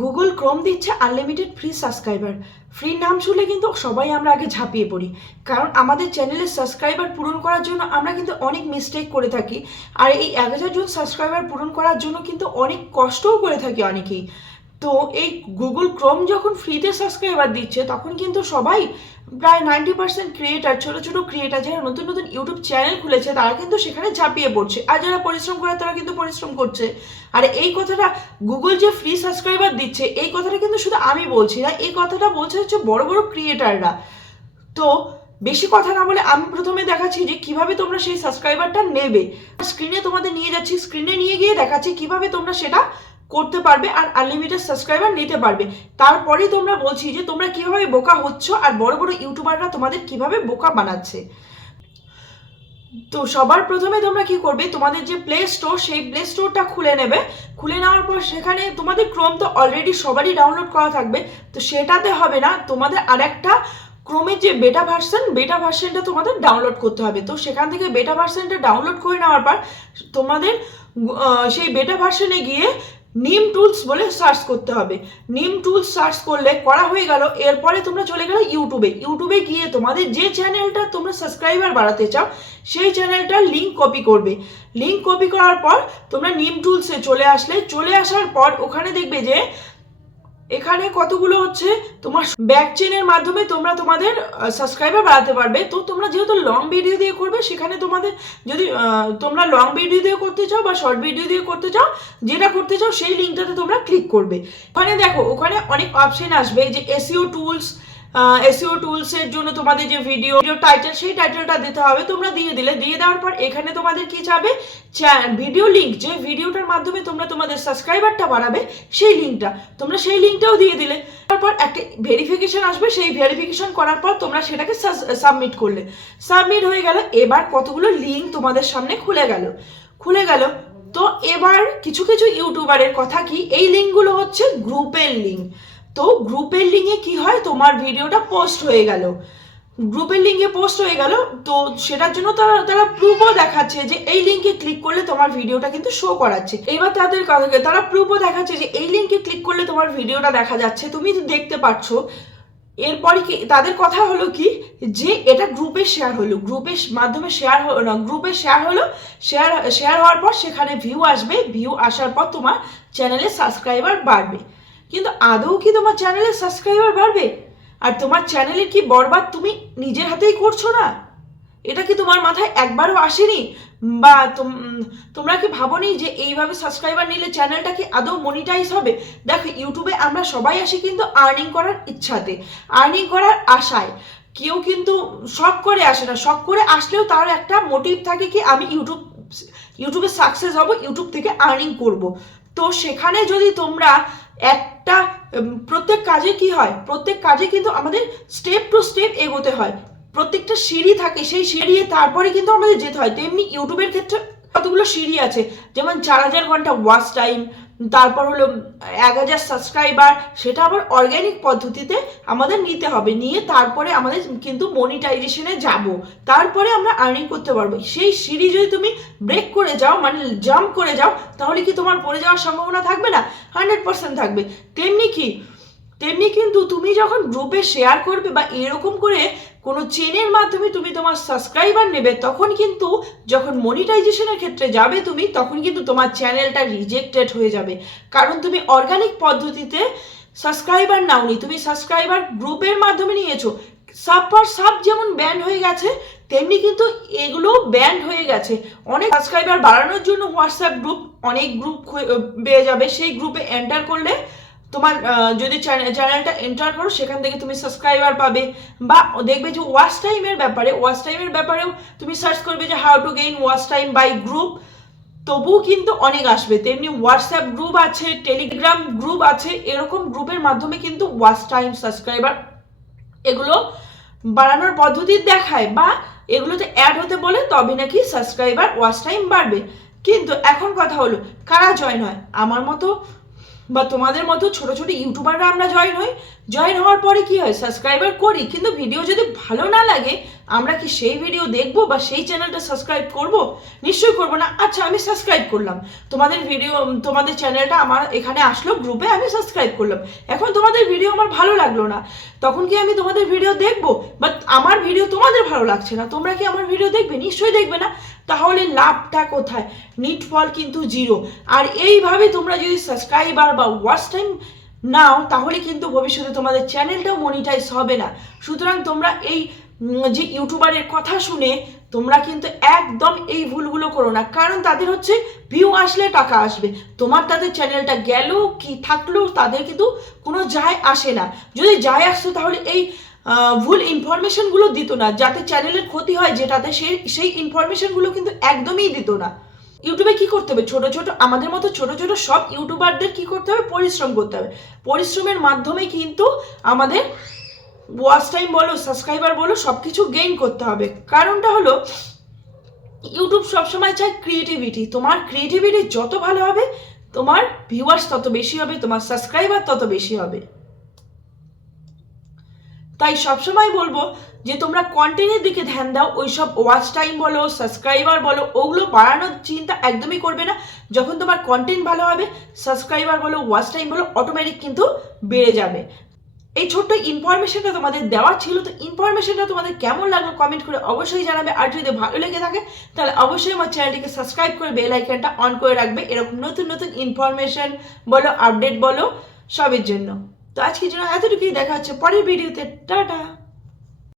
Google Chrome দিচ্ছে unlimited free subscriber. Free নাম শুনলে কিন্তু সবাই আমরা আগে ঝাঁপিয়ে পড়ি, কারণ আমাদের চ্যানেলের সাবস্ক্রাইবার পূরণ করার জন্য আমরা কিন্তু অনেক মিস্টেক করে থাকি। আর এই 1000 জন সাবস্ক্রাইবার পূরণ করার জন্য কিন্তু অনেক কষ্টও করে থাকি অনেকেই। তো এই গুগল ক্রোম যখন ফ্রিতে সাবস্ক্রাইবার দিচ্ছে, তখন কিন্তু সবাই প্রায় 90% ক্রিয়েটার, ছোটো ছোটো ক্রিয়েটার যারা নতুন নতুন ইউটিউব চ্যানেল খুলেছে, তারা কিন্তু সেখানে ঝাঁপিয়ে পড়ছে। আর যারা পরিশ্রম করে তারা কিন্তু পরিশ্রম করছে। আর এই কথাটা, গুগল যে ফ্রি সাবস্ক্রাইবার দিচ্ছে, এই কথাটা কিন্তু শুধু আমি বলছি না, এই কথাটা বলছে হচ্ছে বড় বড় ক্রিয়েটাররা। তো বেশি কথা না বলে আমি প্রথমে দেখাচ্ছি যে কিভাবে তোমরা সেই সাবস্ক্রাইবারটা নেবে। স্ক্রিনে তোমাদের নিয়ে যাচ্ছি, স্ক্রিনে নিয়ে গিয়ে দেখাচ্ছি কিভাবে তোমরা সেটা করতে পারবে আর আনলিমিটেড সাবস্ক্রাইবার নিতে পারবে। তারপরেই তোমরা বলছি যে তোমরা কিভাবে বোকা হচ্ছ আর বড় বড় ইউটিউবাররা তোমাদের কিভাবে বোকা বানাচ্ছে। তো সবার প্রথমে তোমরা কি করবে, তোমাদের যে প্লে স্টোর, সেই প্লে স্টোরটা খুলে নেবে। খুলে নেওয়ার পর সেখানে তোমাদের ক্রোম তো অলরেডি সবারই ডাউনলোড করা থাকবে, তো সেটাতে হবে না, তোমাদের আরেকটা ক্রোমের যে বেটা ভার্সনটা তোমাদের ডাউনলোড করতে হবে। তো সেখান থেকে বেটা ভার্সনটা ডাউনলোড করে নেওয়ার পর তোমাদের সেই বেটা ভার্সনে গিয়ে নিম টুলস বলে সার্চ করতে হবে। নিম টুলস সার্চ করলে করা হয়ে গেল। এরপরে তোমরা চলে গেলে ইউটিউবে গিয়ে তোমাদের যে চ্যানেলটা তোমরা সাবস্ক্রাইবার বাড়াতে চাও, সেই চ্যানেলটার লিঙ্ক কপি করবে। লিঙ্ক কপি করার পর তোমরা নিম টুলসে চলে আসার পর ওখানে দেখবে যে এখানে কতগুলো হচ্ছে তোমার ব্যাক চেনের মাধ্যমে তোমরা তোমাদের সাবস্ক্রাইবার বাড়াতে পারবে। তো তোমরা যেহেতু লং ভিডিও দিয়ে করবে, সেখানে তোমাদের যদি তোমরা লং ভিডিও দিয়ে করতে চাও বা শর্ট ভিডিও দিয়ে করতে চাও, যেটা করতে চাও সেই লিঙ্কটাতে তোমরা ক্লিক করবে। ওখানে দেখো, ওখানে অনেক অপশন আসবে যে এসইও টুলসের জন্য তোমাদের যে ভিডিও টাইটেল, সেই টাইটেলটা দিতে হবে। তোমরা দিয়ে দেওয়ার পর এখানে তোমাদের কি চাবে, ভিডিও লিঙ্ক, যে ভিডিওটার মাধ্যমে তোমরা তোমাদের সাবস্ক্রাইবারটা বাড়াবে, সেই লিঙ্কটা তোমরা সেই লিঙ্কটাও দিয়ে দিলে। তারপর একটা ভেরিফিকেশন আসবে, সেই ভেরিফিকেশন করার পর তোমরা সেটাকে সাবমিট হয়ে গেল। এবার কতগুলো লিঙ্ক তোমাদের সামনে খুলে গেল। তো এবার কিছু কিছু ইউটিউবারের কথা কি, এই লিঙ্কগুলো হচ্ছে গ্রুপের লিঙ্ক। তো গ্রুপের লিঙ্কে কি হয়, তোমার ভিডিওটা পোস্ট হয়ে গেল, তো সেটার জন্য তারা প্রুফও দেখাচ্ছে যে এই লিঙ্কে ক্লিক করলে তোমার ভিডিওটা কিন্তু শো করাচ্ছে। এবার তাদের কথা, তারা প্রুফও দেখাচ্ছে যে এই লিঙ্কে ক্লিক করলে তোমার ভিডিওটা দেখা যাচ্ছে, তুমি দেখতে পাচ্ছ। এরপরে কি তাদের কথা হলো কি, যে এটা গ্রুপে শেয়ার হলো, গ্রুপের মাধ্যমে শেয়ার হলো না, গ্রুপে শেয়ার হওয়ার পর সেখানে ভিউ আসবে, ভিউ আসার পর তোমার চ্যানেলে সাবস্ক্রাইবার বাড়বে। কিন্তু আদৌ কি তোমার চ্যানেলে সাবস্ক্রাইবার বাড়বে? আর তোমার চ্যানেলের কি বরবাদ তুমি নিজের হাতেই করছো না? এটা কি তোমার মাথায় একবারও আসেনি? বা তোমরা কি ভাবোনি যে এইভাবে সাবস্ক্রাইবার নিলে চ্যানেলটা কি আদৌ মনিটাইজ হবে? দেখো, ইউটিউবে আমরা সবাই আসি কিন্তু আর্নিং করার ইচ্ছাতে, আর্নিং করার আশায়। কেউ কিন্তু শখ করে আসে না, শখ করে আসলেও তার একটা মোটিভ থাকে কি, আমি ইউটিউবে সাকসেস হব, ইউটিউব থেকে আর্নিং করব। তো সেখানে যদি তোমরা একটা প্রত্যেক কাজে কিন্তু আমাদের স্টেপ টু স্টেপ এগোতে হয়, প্রত্যেকটা সিঁড়ি থাকে, সেই সিঁড়ি তারপরে কিন্তু আমাদের যেতে হয়। তেমনি ইউটিউবের ক্ষেত্রে কতগুলো সিঁড়ি আছে, যেমন 4000 ঘন্টা ওয়াচ টাইম, তারপর হলো 1000 সাবস্ক্রাইবার, সেটা আবার অর্গ্যানিক পদ্ধতিতে আমাদের নিতে হবে, নিয়ে তারপরে আমাদের কিন্তু মনিটাইজেশনে যাব, তারপরে আমরা আর্নিং করতে পারবো। সেই সিঁড়ি যদি তুমি ব্রেক করে যাও, মানে জাম্প করে যাও, তাহলে কি তোমার পড়ে যাওয়ার সম্ভাবনা থাকবে না? 100% থাকবে। তেমনি কিন্তু তুমি যখন গ্রুপে শেয়ার করবে বা এরকম করে কোনো চেনের মাধ্যমে তুমি তোমার সাবস্ক্রাইবার নেবে, তখন কিন্তু যখন মনিটাইজেশনের ক্ষেত্রে যাবে তুমি, তখন কিন্তু তোমার চ্যানেলটা রিজেক্টেড হয়ে যাবে, কারণ তুমি অর্গানিক পদ্ধতিতে সাবস্ক্রাইবার নাওনি, তুমি সাবস্ক্রাইবার গ্রুপের মাধ্যমে নিয়েছো। সাব যেমন ব্যান্ড হয়ে গেছে, তেমনি কিন্তু এগুলো ব্যান্ড হয়ে গেছে। অনেক সাবস্ক্রাইবার বাড়ানোর জন্য হোয়াটসঅ্যাপ গ্রুপ, অনেক গ্রুপ পেয়ে যাবে, সেই গ্রুপে এন্টার করলে তোমার যদি চ্যানেলটা এন্টার করো, সেখান থেকে তুমি সাবস্ক্রাইবার পাবে। বা দেখবে যে ওয়াচ টাইমের ব্যাপারেও তুমি সার্চ করবে যে how to gain watch time by group, তবুও কিন্তু অনেক আসবে। তেমনি হোয়াটসঅ্যাপ গ্রুপ আছে, টেলিগ্রাম গ্রুপ আছে, এরকম গ্রুপের মাধ্যমে কিন্তু ওয়াচ টাইম, সাবস্ক্রাইবার এগুলো বাড়ানোর পদ্ধতি দেখায়, বা এগুলোতে অ্যাড হতে বলে, তবে নাকি সাবস্ক্রাইবার ওয়াচ টাইম বাড়বে। কিন্তু এখন কথা হলো, কারা জয়েন হয়? আমার মতো বা তোমাদের মতো ছোট ছোট ইউটিউবাররা আমরা জয়েন হওয়ার পরে কি হয়, সাবস্ক্রাইবার করি, কিন্তু ভিডিও যদি ভালো না লাগে আমরা কি সেই ভিডিও দেখবো বা সেই চ্যানেলটা সাবস্ক্রাইব করব? নিশ্চয়ই করবো না। আচ্ছা, আমি সাবস্ক্রাইব করলাম, তোমাদের ভিডিও, তোমাদের চ্যানেলটা আমার এখানে আসলো গ্রুপে, আমি সাবস্ক্রাইব করলাম, এখন তোমাদের ভিডিও আমার ভালো লাগলো না, তখন কি আমি তোমাদের ভিডিও দেখবো? বাট আমার ভিডিও তোমাদের ভালো লাগছে না, তোমরা কি আমার ভিডিও দেখবে? নিশ্চয়ই দেখবে না। তাহলে লাভটা কোথায়? নিট ফল কিন্তু জিরো। আর এইভাবে তোমরা যদি সাবস্ক্রাইবার বা ওয়াচ টাইম নাও, তাহলে কিন্তু ভবিষ্যতে তোমাদের চ্যানেলটাও মনিটাইজ হবে না। সুতরাং তোমরা এই যে ইউটিউবারের কথা শুনে তোমরা কিন্তু একদম এই ভুলগুলো করো না, কারণ তাদের হচ্ছে ভিউ আসলে টাকা আসবে, তোমার তাদের চ্যানেলটা গেল কি থাকলো তাদের কিন্তু কোনো যায় আসে না। যদি যায় আসতো তাহলে এই ভুল ইনফরমেশনগুলো দিত না, যাতে চ্যানেলের ক্ষতি হয় যেটাতে সেই ইনফরমেশনগুলো কিন্তু একদমই দিত না। ইউটিউবে কি করতে হবে? ছোট ছোট, আমাদের মতো ছোট ছোট সব ইউটিউবারদের কি করতে হবে? পরিশ্রম করতে হবে। পরিশ্রমের মাধ্যমে কিন্তু আমাদের ওয়াচ টাইম বলো, সাবস্ক্রাইবার বলো, সব কিছু গেইন করতে হবে। কারণটা হলো ইউটিউব সবসময় চায় ক্রিয়েটিভিটি। তোমার ক্রিয়েটিভিটি যত ভালো হবে, তোমার ভিউয়ার্স তত বেশি হবে, তোমার সাবস্ক্রাইবার তত বেশি হবে। তাই সবসময় বলবো যে তোমরা কন্টেন্টের দিকে ধ্যান দাও, ওইসব ওয়াচ টাইম বলো, সাবস্ক্রাইবার বলো, ওগুলো বাড়ানোর চিন্তা একদমই করবে না। যখন তোমার কন্টেন্ট ভালো হবে, সাবস্ক্রাইবার বলো, ওয়াচ টাইম বলো, অটোমেটিক কিন্তু বেড়ে যাবে। এই ছোট্ট ইনফরমেশনটা তোমাদের দেওয়া ছিল। তো ইনফরমেশনটা তোমাদের কেমন লাগলো কমেন্ট করে অবশ্যই জানাবে। আর যদি ভালো লেগে থাকে তাহলে অবশ্যই আমার চ্যানেলটিকে সাবস্ক্রাইব করে বেল আইকনটা অন করে রাখবে, এরকম নতুন নতুন ইনফরমেশন বলো, আপডেট বলো, সবের জন্য। তো আজকের জন্য এতটুকুই, দেখা হচ্ছে পরের ভিডিওতে। টাটা।